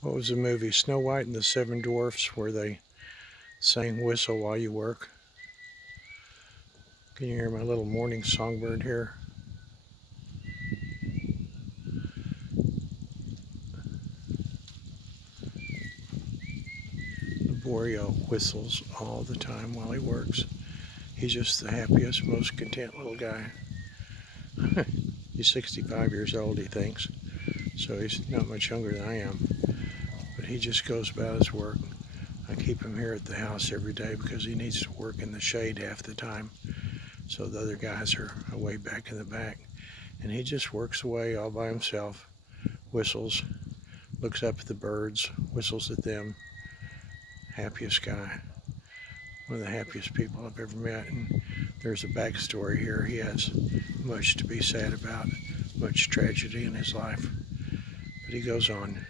What was the movie? Snow White and the Seven Dwarfs, where they sang Whistle While You Work. Can you hear my little morning songbird here? Liborio whistles all the time while he works. He's just the happiest, most content little guy. He's 65 years old, he thinks, so he's not much younger than I am. But he just goes about his work. I keep him here at the house every day because he needs to work in the shade half the time. So the other guys are way back in the back. And he just works away all by himself, whistles, looks up at the birds, whistles at them. Happiest guy. One of the happiest people I've ever met. And there's a backstory here. He has much to be sad about, much tragedy in his life. But he goes on.